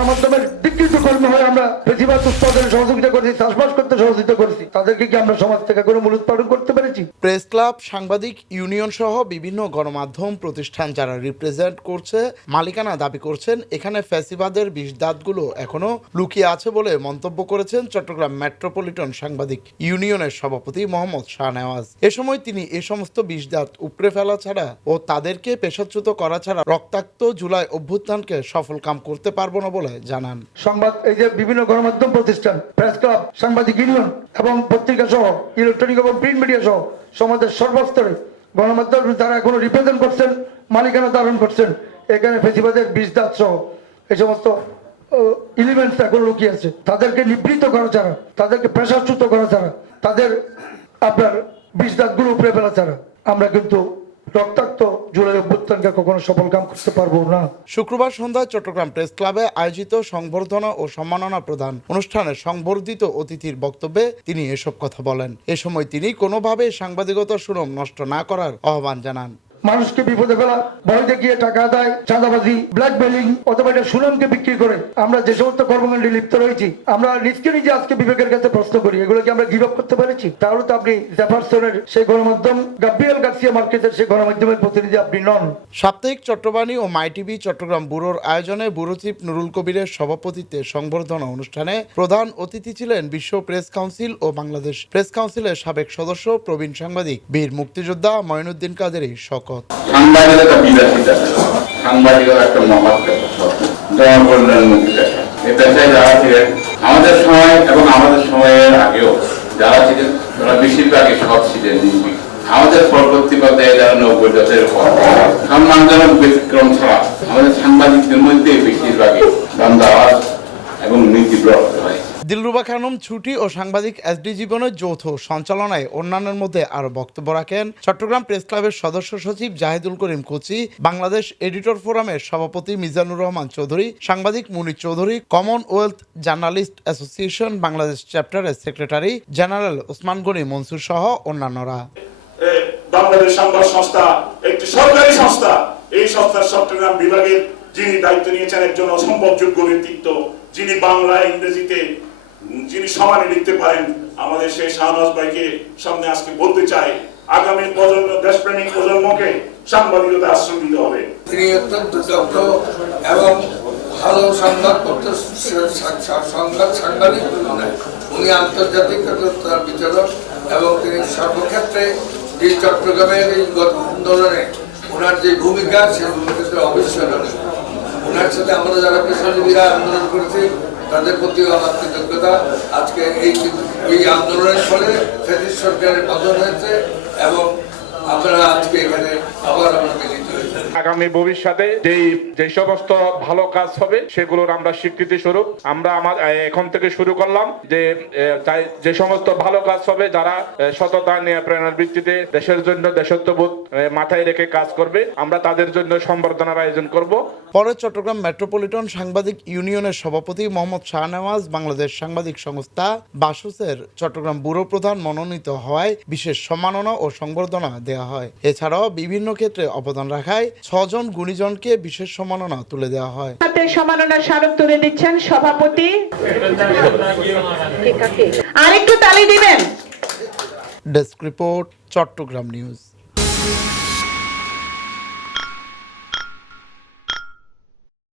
গণমাধ্যমের বিকৃত কর্মী হয়ে আমরা বেশিরভাগ উৎপাদনে সহযোগিতা করেছি, চাষবাস করতে সহযোগিতা করেছি। তাদেরকে কি আমরা সমাজ থেকে কোনো মূল উৎপাদন করতে পেরেছি? প্রেস ক্লাব, সাংবাদিক, ইউনিয়ন সহ বিভিন্ন গণমাধ্যম প্রতিষ্ঠান যারা রিপ্রেজেন্ট করছে, মালিকানা দাবি করছেন, এখানে ফ্যাসিবাদের বিষ দাঁতগুলো এখনও লুকিয়ে আছে বলে মন্তব্য করেছেন চট্টগ্রাম মেট্রোপলিটন সাংবাদিক ইউনিয়নের সভাপতি মোহাম্মদ শাহনেওয়াজ। এ সময় তিনি এ সমস্ত বিষ দাঁত উপড়ে ফেলা ছাড়া ও তাদেরকে পেশাচ্যুত করা ছাড়া রক্তাক্ত জুলাই অভ্যুত্থানকে সফল কাম করতে পারব না বলে জানান। সংবাদ, এই যে বিভিন্ন গণমাধ্যম প্রতিষ্ঠান, প্রেস ক্লাব, সাংবাদিক ইউনিয়ন এবং পত্রিকা সহ ইলেকট্রনিক এবং প্রিন্ট মিডিয়া সহ সমাজের সর্বস্তরে গণমাধ্যম তারা এখনও রিপ্রেজেন্ট করছেন, মালিকানা ধারণ করছেন। এখানে ফেসিবাদের বিষদাত সহ এই সমস্ত ইলিমেন্টস এখন লুকিয়ে আছে। তাদেরকে নিবৃত্ত করা ছাড়া, তাদেরকে প্রেশারচ্যুত করা ছাড়া, তাদের আপনার বিষদাতগুলো উপরে ফেলা ছাড়া আমরা কিন্তু রক্তাক্ত জুলাই অভ্যুত্থানকে কখনো সফল কাম করতে পারব না। শুক্রবার সন্ধ্যায় চট্টগ্রাম প্রেস ক্লাবে আয়োজিত সংবর্ধনা ও সম্মাননা প্রদান অনুষ্ঠানে সংবর্ধিত অতিথির বক্তব্যে তিনি এসব কথা বলেন। এ সময় তিনি কোনোভাবে সাংবাদিকতা সুরম নষ্ট না করার আহ্বান জানান। মানুষকে বিপদে ফেলা ভয় দেখিয়ে টাকা আদায় চাঁদাবাজি ব্ল্যাকমেলিং অথবা এটা সুনামকে বিক্রি করে। আমরা যে সমস্ত কর্মকাণ্ডে লিপ্ত রয়েছি, আমরা নিজকে নিজে আজকে বিবেকের কাছে প্রশ্ন করি এগুলো কি আমরা গিভ আপ করতে পেরেছি? তাহলে তো আপনি জেফারসনের সেই গণমাধ্যম গাব্রিয়েল গার্সিয়া মার্কেটের সেই গণমাধ্যমের প্রতিনিধি আপনি নন। সাপ্তাহিক চট্টবাণী ও মাই টিভি চট্টগ্রাম ব্যুরোর আয়োজনে ব্যুরো চিফ নুরুল কবিরের সভাপতিত্বে সংবর্ধনা অনুষ্ঠানে প্রধান অতিথি ছিলেন বিশ্ব প্রেস কাউন্সিল ও বাংলাদেশ প্রেস কাউন্সিলের সাবেক সদস্য প্রবীণ সাংবাদিক, বীর মুক্তিযোদ্ধা ময়নুদ্দিন কাদেরী শকত সাংবাদিকতা বিলাসিতা সাংবাদিকতা একটা যারা ছিলেন, আমাদের সময় এবং আমাদের সময়ের আগেও যারা ছিলেন, তারা বেশিরভাগই সৎ ছিলেন। আমাদের পরবর্তী যারা নব্বই দশের পর সম্মানজনক ব্যতিক্রম ছাড়া, আমাদের সাংবাদিকদের মধ্যে বেশিরভাগই দ্বন্দ্বাবাজ এবং নীতিব্রত হয়েছে দিলরুবা খানম ছুটি ও সাংবাদিক এসডি জীবনের যৌথ সঞ্চালনায় অন্যান্যের মধ্যে আরও বক্তব্য রাখেন। চট্টগ্রাম প্রেস ক্লাবের সদস্য সচিব জাহিদুল করিম কোচি, বাংলাদেশ এডিটর ফোরামের সভাপতি মিজানুর রহমান চৌধুরী, সাংবাদিক Munir Chowdhury, Commonwealth journalist association Bangladesh চ্যাপ্টারের সেক্রেটারি জেনারেল ওসমান গনি মনসুর সহ অন্যান্যরা। বাংলাদেশ সংবাদ সংস্থা একটি সরকারি সংস্থা। এই সংস্থার চট্টগ্রাম বিভাগের যিনি দায়িত্ব নিয়েছেন একজন অসম্ভবযোগ্য ব্যক্তিত্ব যিনি বাংলা, ইংরেজিতে যিনি সমানে লিখতে পারেন, আমাদের সেই শাহনওয়াজ ভাইকে সামনে আজকে বলতে চাই, আগামী প্রজন্ম, দেশপ্রেমিক প্রজন্মকে সাংবাদিকতা আশ্রয় দিতে হবে তিনি অত্যন্ত দক্ষ এবং ভালো সংবাদপত্র সংবাদ সাংবাদিক। উনি আন্তর্জাতিক তার বিচারক এবং তিনি সর্বক্ষেত্রে যে চট্টগ্রামের এই গণ আন্দোলনে ওনার যে ভূমিকা, সেই ভূমিকাটা অবিস্মরণীয় ওনার সাথে আমরা যারা পেশাজীবীরা আন্দোলন করেছি তাদের প্রতি আমার কৃতজ্ঞতা আজকে এই এই আন্দোলনের ফলে ফেদিস সরকারের পতন হয়েছে এবং আপনারা আজকে এখানে আবার হয়েছি আগামী ভবিষ্যতে যেই যে সমস্ত ভালো কাজ হবে, সেগুলোর আমরা স্বীকৃতি স্বরূপ আমরা আমার এখন থেকে শুরু করলাম যে যে সমস্ত ভালো কাজ হবে, যারা সততা নিয়ে প্রেরণার ভিত্তিতে দেশের জন্য দেশত্ববোধ মাথায় রেখে কাজ করবে, আমরা তাদের জন্য সম্বর্ধনার আয়োজন করব। পরে চট্টগ্রাম মেট্রোপলিটন সাংবাদিক ইউনিয়নের সভাপতি মোহাম্মদ শাহনেওয়াজ, বাংলাদেশ সাংবাদিক সংস্থা বাসুসের চট্টগ্রাম ব্যুরো প্রধান মনোনীত হওয়ায় বিশেষ সম্মাননা ও সংবর্ধনা দেওয়া হয়। এছাড়াও বিভিন্ন ক্ষেত্রে অবদান রাখায় ছজন গুণীজনকে বিশেষ সম্মাননা তুলে দেওয়া হয়। হাতে সম্মাননা স্মারক তুলে দিচ্ছেন সভাপতি। আরেকটু তালি দিবেন। Desk report Chattogram news.